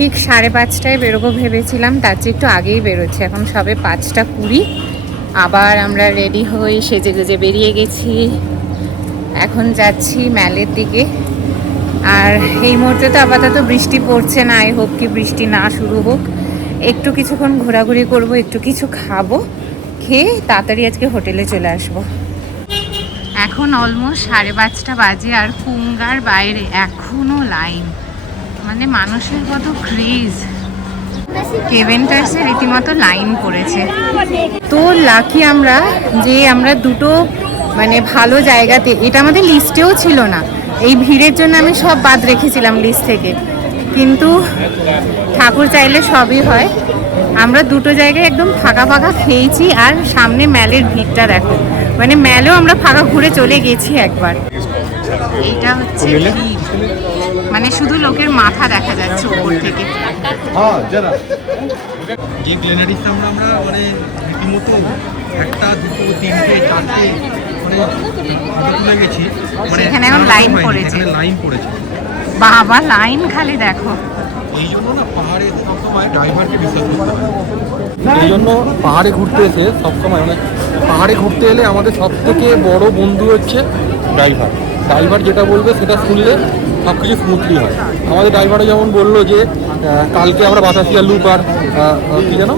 ঠিক 5:30টায় বেরোবো ভেবেছিলাম, তার চেয়ে একটু আগেই বেরোচ্ছে। এখন সবে 5:20। আবার আমরা রেডি হয়ে সেজে গুজে বেরিয়ে গেছি। এখন যাচ্ছি ম্যালের দিকে। আর এই মুহূর্তে তো আপাতত বৃষ্টি পড়ছে না, আই হোপ কি বৃষ্টি না শুরু হোক। একটু কিছুক্ষণ ঘোরাঘুরি করব, একটু কিছু খাবো, খেয়ে তাড়াতাড়ি আজকে হোটেলে চলে আসবো। এখন অলমোস্ট 5:30 বাজে আর কুঙ্গার বাইরে এখনো লাইন, মানে মানুষের কত ক্রেজ। কেভেন্টার্সে রীতিমতো লাইন পড়েছে। তো লাকি আমরা যে আমরা দুটো মানে ভালো জায়গাতে, এটা আমাদের লিস্টেও ছিল না, এই ভিড়ের জন্য আমি সব বাদ রেখেছিলাম লিস্ট থেকে, কিন্তু ঠাকুর চাইলে সবই হয়। আমরা দুটো জায়গায় একদম ফাঁকা ফাঁকা খেয়েছি, আর সামনে ম্যালের ভিড়টা দেখো, মানে ম্যালেও আমরা ফাঁকা ঘুরে চলে গেছি একবার। এইটা হচ্ছে ভিড়, মানে শুধু লোকের মাথা দেখা যাচ্ছে উপর থেকে। যে গ্লেনারিস আমরা মানে রীতিমতো 1, 2, 3, 4 মানে তুলে গেছি, মানে এখানে এখন লাইন পড়েছে, লাইন পড়েছে বাবা, লাইন খালি দেখো। এই জন্য না পাহাড়ে সবসময় ড্রাইভারকে বিশ্বাস করতে হয়। এই জন্য পাহাড়ে ঘুরতে এসে সবসময় মানে পাহাড়ে ঘুরতে এলে আমাদের সব থেকে বড় বন্ধু হচ্ছে ড্রাইভার। ড্রাইভার যেটা বলবে সেটা শুনলে সব কিছু স্মুথলি হয়। আমাদের ড্রাইভারও যেমন বললো যে কালকে আমরা বাতাসিয়া লুপ আর কি জানো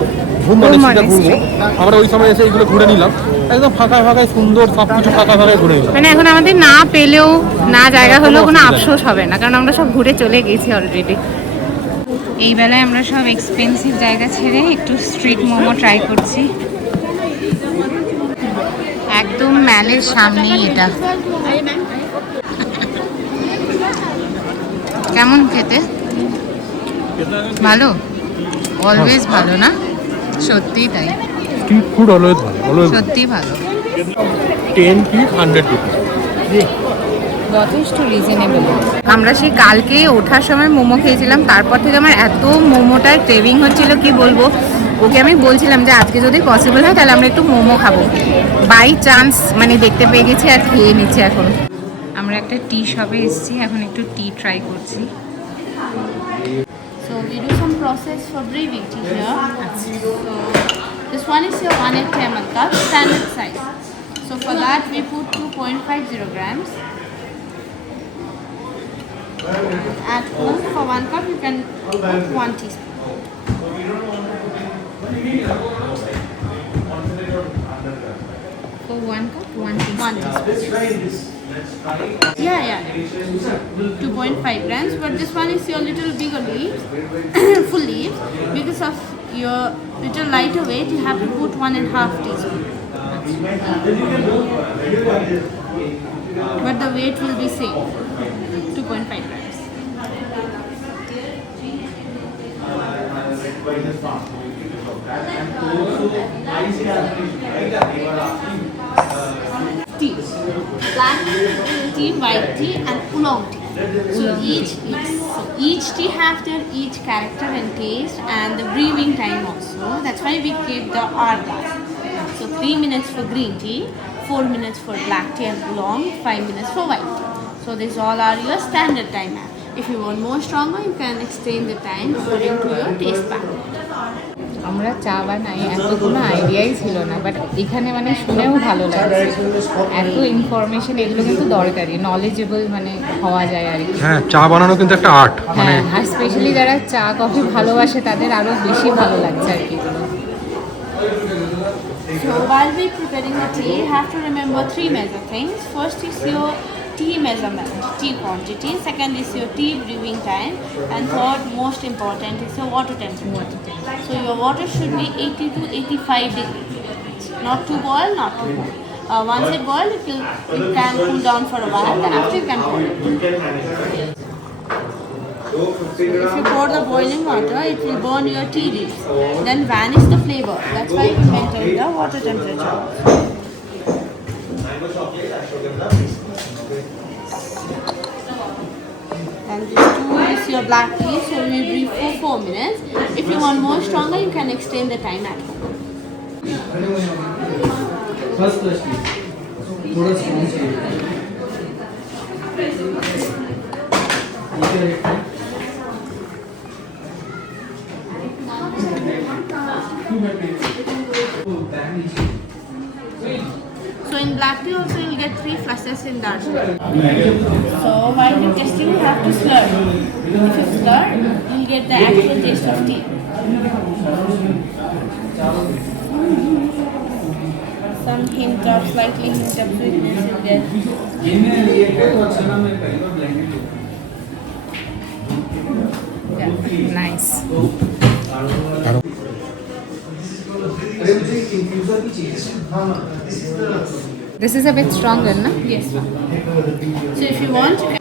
ঘুমমানেসিটা ঘুরবো, আমরা ওই সময় এসে এইগুলো ঘুরে নিলাম, একদম ফাঁকায় ফাঁকায় সুন্দর সব কিছু ফাঁকা ফাঁকায় ঘুরে নিলাম। মানে এখন আমাদের না পেলেও না জায়গা হলেও কোনো আফসোস হবে না, কারণ আমরা সব ঘুরে চলে গেছি অলরেডি। এই বেলায় আমরা সব এক্সপেন্সিভ জায়গা ছেড়ে একটু স্ট্রিট মোমো ট্রাই করছি। একদম ম্যালের সামনেই এটা। কেমন খেতে? ভালো, অলওয়েজ ভালো না? সত্যিই তাই, স্ট্রিট ফুড অলওয়েজ ভালো, অলওয়েজ সত্যিই ভালো। 10 পিস 100 রুপিস, যথেষ্ট রিজনেবল। আমরা সেই কালকে ওঠার সময় মোমো খেয়েছিলাম, তারপর থেকে আমার এত মোমোটার ক্রেভিং হচ্ছিল কি বলবো। ওকে আমি বলছিলাম যে আজকে যদি পসিবল হয় তাহলে আমরা একটু মোমো খাবো। বাই চান্স মানে দেখতে পেয়ে গেছি আর খেয়ে নিচ্ছি। এখন আমরা একটা টি শপে এসেছি, এখন একটু টি ট্রাই করছি। So we do some process for brewing tea here. So this one is your 180 ml cup, standard size. So for that we put 2.50 grams. At home for 1 cup you can put 1 teaspoon. For 1 cup, 1 teaspoon. 1 teaspoon. Yeah. 2.5 grams, but this one is your little bigger leaves, full leaves. Because of your little lighter weight, you have to put 1.5 teaspoon. But the weight will be same, 2.5 grams. Tea, black tea, white tea, and oolong tea. So each tea have their each character and taste, and the brewing time also. That's why we keep the hour glass. So 3 minutes for green tea, 4 minutes for black tea and oolong, 5 minutes for white tea. So these all are your standard time. If you want more stronger, you can extend the time according to your taste palette. আমরা চা বানাই এত কোনো আইডিয়াই ছিল না, but এখানে মানে শুনেও ভালো লাগছে। এত ইনফরমেশন, এগুলো কিন্তু দরকারি, নলেজেবল মানে হওয়া যায় আর কি। হ্যাঁ, চা বানানো কিন্তু একটা আর্ট। হ্যাঁ, আর স্পেশালি যারা চা কফি ভালোবাসে তাদের আরও বেশি ভালো লাগছে আর কি। So while we preparing the tea, you have to remember 3 major things. First is your tea measurement, tea quantity. Second is your tea brewing time, and third most important is your water temperature. So your water should be 80 to 85 degrees, not too boil, not too cold. Once it boils, it can cool down for a while. Then after you can pour it. So if you pour the boiling water, it will burn your tea leaves, then vanish the flavor. That's why you maintain the water temperature. And this two is your black tea, so we brew for 4 minutes. If you want more stronger, you can extend the time at home. First class tea. थोड़ा strong चाहिए. So in black tea also you'll get 3 flushes in Darjeeling. So while you're tasting you have to slur. If you slur, you'll get the actual taste of tea. Some slightly hint of sweetness you'll get. Yeah, nice. This is a bit stronger, na? Yes, ma'am. So if you want, you can.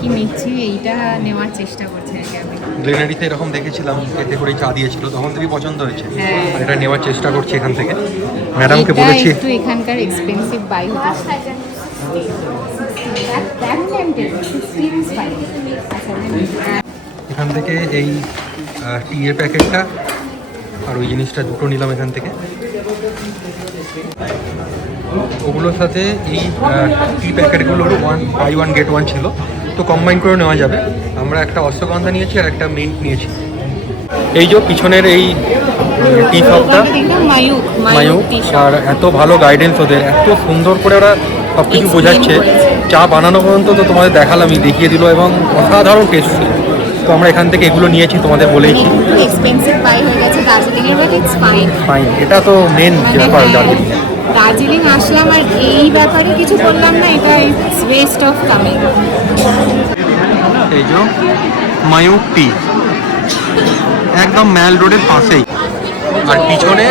কি নিচ্ছি এইটা নেওয়ার চেষ্টা করছি আগে আমি। গ্লেনারিতে এরকম দেখেছিলাম, এতে করে চা দিয়েছিল, তখন থেকে পছন্দ হয়েছে। হ্যাঁ। আর এটা নেওয়ার চেষ্টা করছি এখান থেকে। ম্যাডামকে এটা বলেছি একটু এখানকার এক্সপেন্সিভ বাই হচ্ছে। এখান থেকে এই টি এর প্যাকেটটা আর ওই জিনিসটা দুটো নিলাম এখান থেকে। ওগুলোর সাথে এই টি প্যাকেটগুলো হলো 1 get 1 ছিল, তো কম্বাইন করে নেওয়া যাবে। আমরা একটা অশ্বগন্ধা নিয়েছি আর একটা মিন্ট নিয়েছি। এই যে পিছনের এই টি শপটা মায়ুক, আর এত ভালো গাইডেন্স ওদের, এত সুন্দর করে ওরা সব কিছু বোঝাচ্ছে। চা বানানো পর্যন্ত তো তোমাদের দেখালামই, দেখিয়ে দিল, এবং অসাধারণ টেস্ট। তো আমরা এখান থেকে এগুলো নিয়েছি, তোমাদের বলেইছি। এক্সপেন্সিভ বাই হয়ে গেছে দার্জিলিং এর, বাট ইটস ফাইন। ফাইন, এটা তো মেন ব্যাপার দার্জিলিং। দার্জিলিং আসলাম আর এই ব্যাপারে কিছু বললাম না, এটা ইটস ওয়েস্ট অফ কামিং। এই যে মায়ুক টি, একদম ম্যাল রোডের পাশেই, আর পিছনে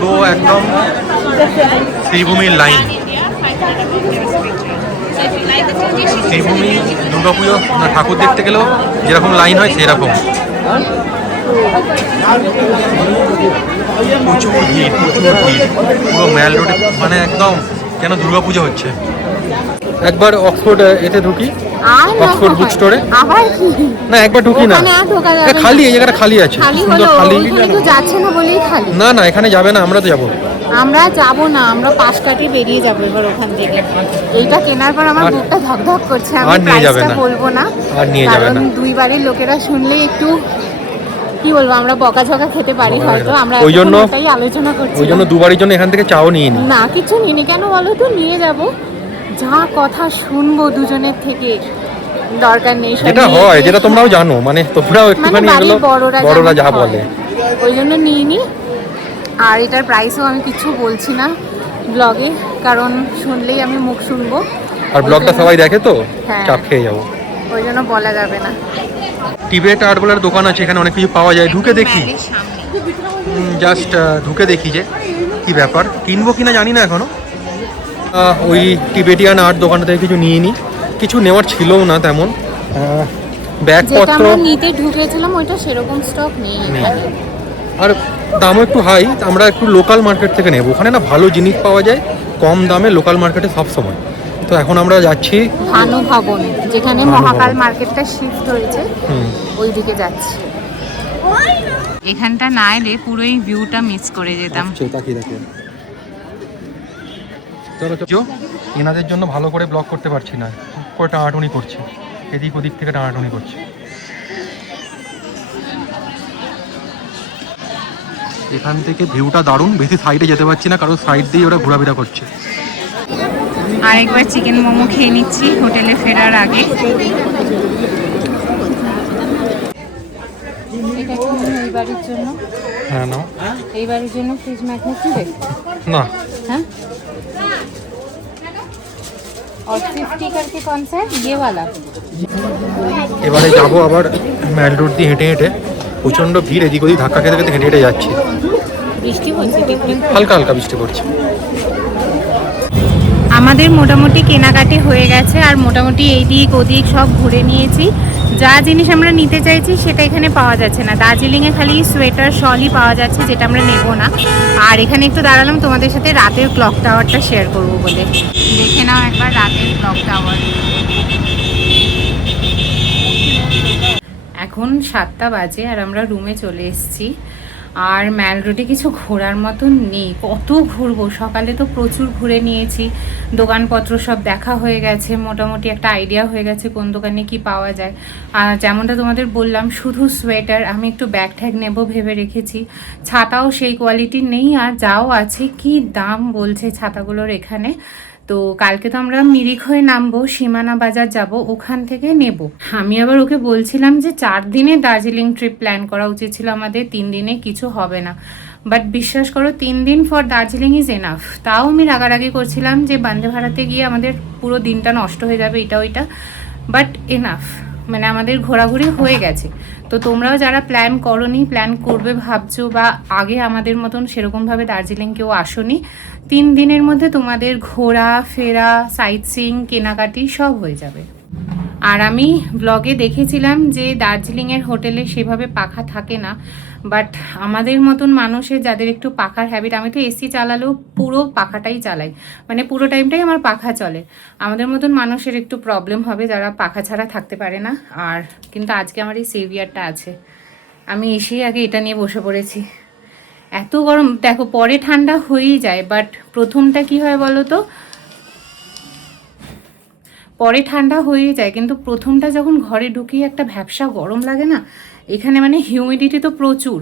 পুরো একদম শ্রীভূমির লাইন। শ্রীভূমি দুর্গাপুজো না ঠাকুর দেখতে গেলেও যেরকম লাইন হয় সেরকম। প্রচুর ভিড়, পুরো ম্যাল রোডে, মানে একদম যেন দুর্গাপুজো হচ্ছে। একবার অক্সফোর্ড এতে ঢুকি, অক্সফোর্ড বুক স্টোরে। আবার কি না, একবার ঢুকি না, ওখানে আর ঢোকা যাবে না। খালি, এই জায়গাটা খালি আছে, খালি সুন্দর হলো, খালি। ওইখানে তো যাচ্ছে না বলেই খালি। না না, এখানে যাবে না, আমরা তো যাবো। আমরা যাব না, আমরা পাশ কাটিয়ে বেরিয়ে যাবো এবার ওখান থেকে। এইটা কেনার পর আমার বুকটা ধকধক করছে। আমি আর নিয়ে যাবে প্রাইসটা না। বলবো না, আর নিয়ে যাবে কারণ না। দুই বাড়ির লোকেরা শুনলে একটু কি বলবো, আমরা বকাঝকা খেতে পারি হয়তো। আমরা ওই জন্য এটাই আলোচনা করছি। ওই জন্য দুবারের জন্য এখান থেকে চাও নিয়ে নি। না, কিছু নিয়ে কেন বলো তো, নিয়ে যাব, যা কথা শুনবো দুজনের থেকে, দরকার নেই। সব যেটা নিয়ে হয়, গিয়ে- যেটা তোমরাও জানো, মানে তোমরাও একটুখানি বাড়ির এগুলো বড়রা যেমন যা হয়, বলে, ওই জন্য নিয়ে নি। আর এটার প্রাইসও আমি কিছু বলছি না ব্লগে, কারণ শুনলেই আমি মুখ শুনবো। আর ব্লগটা সবাই দেখে তো, হ্যাঁ। চাপ খেয়ে যাবো। ওই জন্য বলা যাবে না। টিবেট আর্ট বলার দোকান আছে, এখানে অনেক কিছু পাওয়া যায়। ঢুকে দেখি, জাস্ট ঢুকে দেখি যে কি ব্যাপার, কিনবো কিনা জানি না এখনো। ওই টিবেটিয়ান আর্ট দোকানটা থেকে কিছু নিয়ে নিই, কিছু নেওয়ার ছিলও না তেমন। যেটা ব্যাগপত্র আমরা নিতে ঢুকেছিলাম ওইটা সেরকম স্টক নেই নেই। এখানে। আর দামও একটু হাই, আমরা একটু লোকাল মার্কেট থেকে নেব। ওখানে না ভালো জিনিস পাওয়া যায় কম দামে, লোকাল মার্কেটে সব সময়। তো এখন আমরা যাচ্ছি ভানু ভবন, যেখানে ভানু মহাকাল ভবন। মার্কেটটা শিফট হয়েছে, ওই দিকে যাচ্ছি। এখানটা না এলে পুরো এই ভিউটা মিস করে যেতাম। এনাদের জন্য ভালো করে ব্লগ করতে পারছি না, করে টানাটুনি করছে, এদিক ওদিক থেকে টানাটুনি করছে। এখান থেকে ভিউটা দারুণ, বেশি সাইডে যেতে পারছি না কারণ সাইড দিয়ে ওরা ঘোরাফেরা করছে। আরেকবার চিকেন মোমো খেয়ে নিচ্ছি হোটেলে ফেরার আগে। এটা কি এই বাড়ির জন্য? হ্যাঁ নাও। এই বাড়ির জন্য ফ্রিজ ম্যাগনেট নেবে? না, हाँ और 50 करके कौन सा है ये वाला? এবারে যাবো আবার ম্যাল রোড দিয়ে হেঁটে হেঁটে। প্রচণ্ড ভিড়, এদিক ওদিক ধাক্কা খেতে খেতে হেঁটে হেঁটে যাচ্ছি। বৃষ্টি পড়ছে টিপটিপ, হালকা হালকা বৃষ্টি পড়ছে। আমাদের মোটামুটি কেনাকাটি হয়ে গেছে, আর মোটামুটি এই দিক ওদিক সব ঘুরে নিয়েছি। যা জিনিস আমরা নিতে চাইছি সেটা এখানে পাওয়া যাচ্ছে না। দার্জিলিংয়ে খালি সোয়েটার শলই পাওয়া যাচ্ছে, যেটা আমরা নেব না। আর এখানে একটু দাঁড়ালাম তোমাদের সাথে রাতের ক্লক টাওয়ারটা শেয়ার করব বলে। দেখে নাও একবার রাতের ক্লক টাওয়ার। এখন 7টা বাজে আর আমরা রুমে চলে এসেছি। আর ম্যাল রোডে কিছু ঘোরার মতন নেই, কত ঘুরবো। সকালে তো প্রচুর ঘুরে নিয়েছি, দোকানপত্র সব দেখা হয়ে গেছে, মোটামুটি একটা আইডিয়া হয়ে গেছে কোন দোকানে কি পাওয়া যায়। আর যেমনটা তোমাদের বললাম, শুধু সোয়েটার, আমি একটু ব্যাগ ট্যাগ নেবো ভেবে রেখেছি। ছাতাও সেই কোয়ালিটির নেই, আর যাও আছে কি দাম বলছে ছাতাগুলোর এখানে। তো কালকে তো আমরা মিরিক হয়ে নামবো, সীমানা বাজার যাব, ওখান থেকে নেব। আমি আবার ওকে বলছিলাম যে 4 দিনে দার্জিলিং ট্রিপ প্ল্যান করা উচিত ছিল আমাদের, 3 দিনে কিছু হবে না। বাট বিশ্বাস করো 3 দিন ফর দার্জিলিং ইজ এনাফ। তাও আমি রাগারাগি করছিলাম যে বন্দে ভারতে গিয়ে আমাদের পুরো দিনটা নষ্ট হয়ে যাবে, এটা ওইটা, বাট এনাফ, মানে আমাদের ঘোরাঘুরি হয়ে গেছে। তো তোমরাও যারা প্ল্যান করোনি, প্ল্যান করবে ভাবছো, বা আগে আমাদের মতন সেরকমভাবে দার্জিলিং কেউ আসোনি, 3 দিনের মধ্যে তোমাদের ঘোরা ফেরা, সাইট সিইং, কেনাকাটি সব হয়ে যাবে। আর আমি ব্লগে দেখেছিলাম যে দার্জিলিংয়ের হোটেলে সেভাবে পাখা থাকে না, বাট আমাদের মতন মানুষের যাদের একটু পাখার হ্যাবিট, আমি তো এসি চালালেও পুরো পাখাটাই চালাই, মানে পুরো টাইমটাই আমার পাখা চলে। আমাদের মতন মানুষের একটু প্রবলেম হবে যারা পাখা ছাড়া থাকতে পারে না। আর কিন্তু আজকে আমার এই সেভিয়ারটা আছে, আমি এসেই আগে এটা নিয়ে বসে পড়েছি। এত গরম, দেখো পরে ঠান্ডা হয়েই যায়, বাট প্রথমটা কি হয় বলো তো, পরে ঠান্ডা হয়ে যায়, কিন্তু প্রথমটা যখন ঘরে ঢুকিয়ে একটা ভ্যাপসা গরম লাগে না, এখানে মানে হিউমিডিটি তো প্রচুর,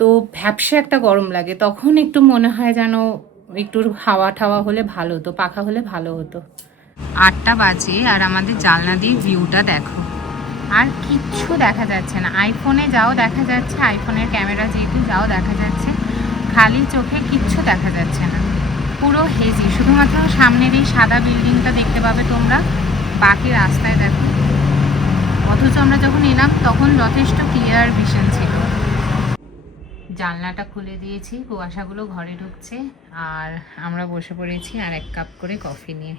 তো ভ্যাপসা একটা গরম লাগে, তখন একটু মনে হয় যেন একটু হাওয়া ঠাওয়া হলে ভালো হতো, পাখা হলে ভালো হতো। 8টা বাজে আর আমাদের জানলা দিয়ে ভিউটা দেখো, আর কিচ্ছু দেখা যাচ্ছে না। আইফোনে যাও দেখা যাচ্ছে, আইফোনের ক্যামেরা যেহেতু যাও দেখা যাচ্ছে, খালি চোখে কিচ্ছু দেখা যাচ্ছে না, পুরো হেজি। শুধুমাত্র সামনের এই সাদা বিল্ডিংটা দেখতে পাবে তোমরা, বাকি রাস্তায় দেখো। অথচ আমরা যখন এলাম তখন যথেষ্ট ক্লিয়ার ভিশন ছিল। জানলাটা খুলে দিয়েছি, কুয়াশাগুলো ঘরে ঢুকছে, আর আমরা বসে পড়েছি আর 1 কাপ করে কফি নিয়ে।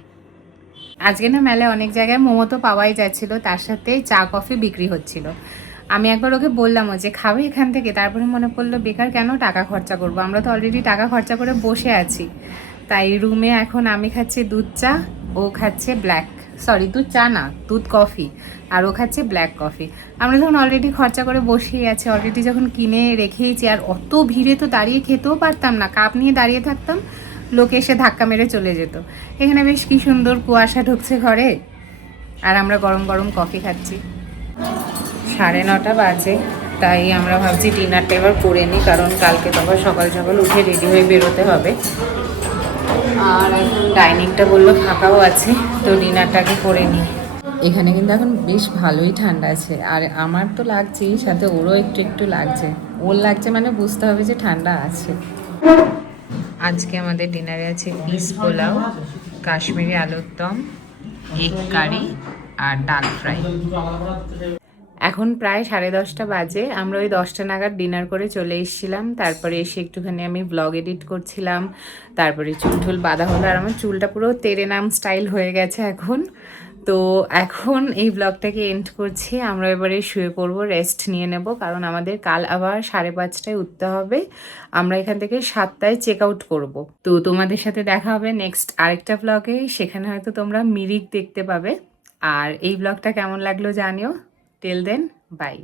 আজকে না মেলায় অনেক জায়গায় মোমো তো পাওয়াই যাচ্ছিল, তার সাথে চা কফি বিক্রি হচ্ছিল। আমি একবার ওকে বললামও যে খাবে এখান থেকে, তারপরে মনে পড়লো বেকার কেন টাকা খরচা করবো, আমরা তো অলরেডি টাকা খরচা করে বসে আছি। তাই রুমে এখন আমি খাচ্ছি দুধ চা, ও খাচ্ছে দুধ চা না, দুধ কফি, আর ও খাচ্ছে ব্ল্যাক কফি। আমরা যখন অলরেডি খরচা করে বসেই আছি, অলরেডি যখন কিনে রেখেইছি, আর অত ভিড়ে তো দাঁড়িয়ে খেতেও পারতাম না, কাপ নিয়ে দাঁড়িয়ে থাকতাম, লোকে এসে ধাক্কা মেরে চলে যেত। এখানে বেশ কি সুন্দর কুয়াশা ঢুকছে ঘরে, আর আমরা গরম গরম কফি খাচ্ছি। 9:30 বাজে, তাই আমরা ভাবছি ডিনারটা এবার করে নিই, কারণ কালকে তো আবার সকাল সকাল উঠে রেডি হয়ে বেরোতে হবে। আর এখন ডাইনিংটা বললো ফাঁকাও আছে, তো ডিনারটাকে করে নিই। এখানে কিন্তু এখন বেশ ভালোই ঠান্ডা আছে, আর আমার তো লাগছেই, সাথে ওরও একটু একটু লাগছে। ওর লাগছে মানে বুঝতে হবে যে ঠান্ডা আছে। আজকে আমাদের ডিনারে আছে পিস পোলাও, কাশ্মীরি আলুর দম, এগ কারি আর ডাল ফ্রাই। এখন প্রায় 10:30 বাজে, আমরা ওই 10টা নাগাদ ডিনার করে চলে এসেছিলাম। তারপরে এসে একটুখানি আমি ব্লগ এডিট করছিলাম, তারপরে চুল টুল বাঁধা হলো, আর আমার চুলটা পুরো তেরেনাম স্টাইল হয়ে গেছে এখন। তো এখন এই ব্লগটাকে এন্ড করছি, আমরা এবারে শুয়ে পড়বো, রেস্ট নিয়ে নেব, কারণ আমাদের কাল আবার 5:30টায় উঠতে হবে। আমরা এখান থেকে 7টায় চেক আউট করবো। তো তোমাদের সাথে দেখা হবে নেক্সট আরেকটা ব্লগে, সেখানে হয়তো তোমরা মিরিক দেখতে পাবে। আর এই ব্লগটা কেমন লাগলো জানিও। Till then, by.